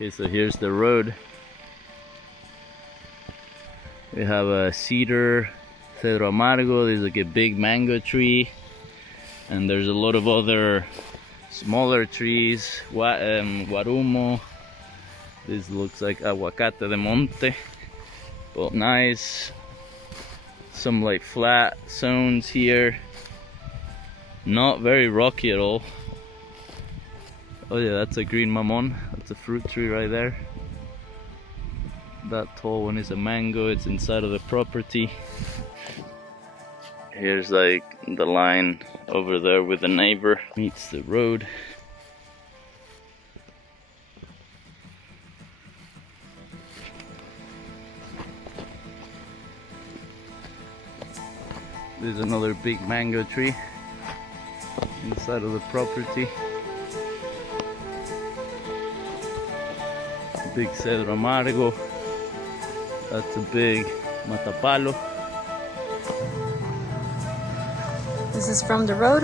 Okay, so here's the road. We have a cedar, cedro amargo. There's like a big mango tree, and there's a lot of other smaller trees. Guarumo. This looks like aguacate de monte, but nice. Some like flat zones here. Not very rocky at all. Oh yeah, that's a green mamon. That's a fruit tree right there. That tall one is a mango. It's inside of the property. Here's like the line over there with the neighbor. Meets the road. There's another big mango tree inside of the property. Big cedro amargo. That's a big matapalo. This is from the road.